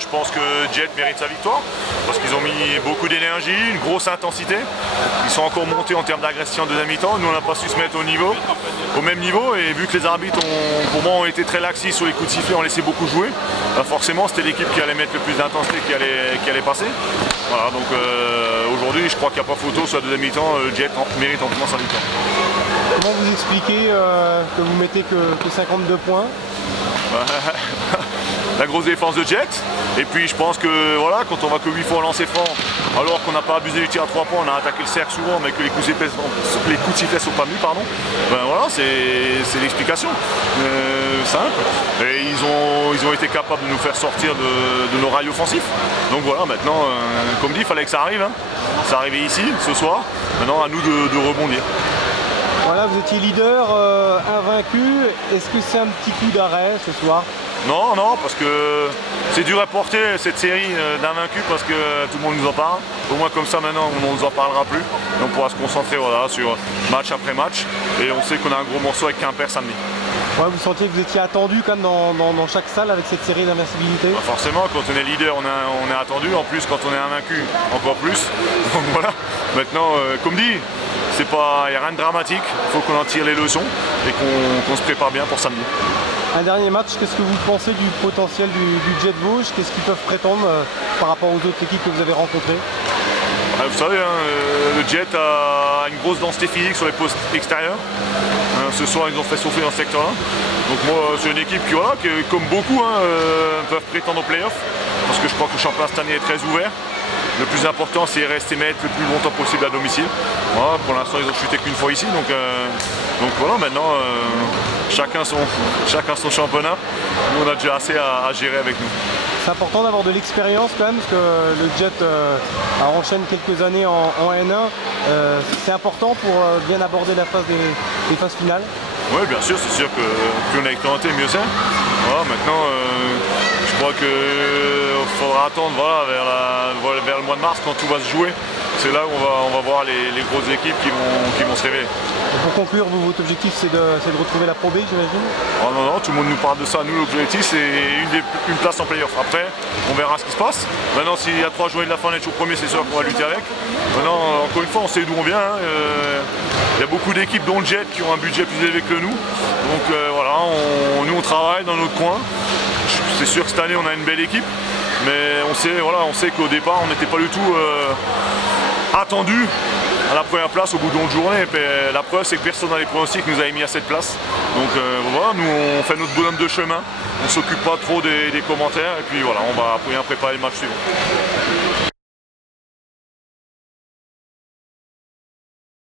je pense que Jet mérite sa victoire parce qu'ils ont mis beaucoup d'énergie, une grosse intensité. Ils sont encore montés en termes d'agression en deuxième mi-temps. Nous, on n'a pas su se mettre au même niveau. Et vu que les arbitres, pour moi, ont été très laxistes sur les coups de sifflet, ont laissé beaucoup jouer, bah forcément, c'était l'équipe qui allait mettre le plus d'intensité qui allait passer. Voilà, donc aujourd'hui, je crois qu'il n'y a pas photo sur la deuxième mi-temps. Jet mérite amplement sa victoire. Comment vous expliquez que vous mettez que 52 points? La grosse défense de Jet, et puis je pense que voilà, quand on va que 8 fois au lancer franc, alors qu'on n'a pas abusé du tir à 3 points, on a attaqué le cercle souvent, mais que les coups de sifflet sont pas venus, pardon. Ben voilà, c'est l'explication simple. Et ils ont été capables de nous faire sortir de nos rails offensifs. Donc voilà, maintenant, comme dit, il fallait que ça arrive. Hein. C'est arrivé ici, ce soir. Maintenant, à nous de rebondir. Voilà, vous étiez leader, invaincu. Est-ce que c'est un petit coup d'arrêt ce soir? Non, parce que c'est dur à porter cette série d'invaincus parce que tout le monde nous en parle. Au moins comme ça maintenant on ne nous en parlera plus et on pourra se concentrer voilà, sur match après match. Et on sait qu'on a un gros morceau avec Quimper samedi. Ouais, vous sentiez que vous étiez attendu quand même dans chaque salle avec cette série d'invincibilité? Bah forcément, quand on est leader, on est attendu. En plus, quand on est invaincu, encore plus. Donc voilà. Maintenant, comme dit, il n'y a rien de dramatique. Il faut qu'on en tire les leçons et qu'on se prépare bien pour samedi. Un dernier match, qu'est-ce que vous pensez du potentiel du Jet Vosges? Qu'est-ce qu'ils peuvent prétendre par rapport aux autres équipes que vous avez rencontrées? Vous savez, hein, le Jet a une grosse densité physique sur les postes extérieurs. Ce soir, ils ont fait souffler dans ce secteur-là. Donc moi, c'est une équipe qui, voilà, qui comme beaucoup, peuvent prétendre aux playoffs. Parce que je crois que le championnat cette année est très ouvert. Le plus important, c'est rester mettre le plus longtemps possible à domicile. Voilà, pour l'instant, ils ont chuté qu'une fois ici. Donc voilà, maintenant, chacun son championnat. Nous, on a déjà assez à gérer avec nous. C'est important d'avoir de l'expérience quand même, parce que le Jet enchaîne quelques années en N1. C'est important pour bien aborder la phase des phases finales. Oui, bien sûr, c'est sûr que plus on est expérimenté, mieux c'est. Voilà, maintenant, je crois qu'il faudra attendre voilà, vers le mois de mars quand tout va se jouer. C'est là où on va voir les grosses équipes qui vont se révéler. Et pour conclure, votre objectif c'est de retrouver la Pro B, j'imagine? Oh non, tout le monde nous parle de ça. Nous, l'objectif c'est une place en play-off. Après, on verra ce qui se passe. Maintenant, s'il y a 3 journées de la fin, on est toujours premier, c'est sûr qu'on va lutter avec. Maintenant, encore une fois, on sait d'où on vient. Hein. Il y a beaucoup d'équipes, dont le Jet, qui ont un budget plus élevé que nous. Donc voilà, nous on travaille dans notre coin. C'est sûr que cette année, on a une belle équipe. Mais on sait qu'au départ, on n'était pas du tout attendu à la première place au bout de 11 journées. Et la preuve, c'est que personne dans les pronostics nous avait mis à cette place. Donc voilà, nous on fait notre bonhomme de chemin. On ne s'occupe pas trop des commentaires. Et puis voilà, on va bien préparer le match suivant.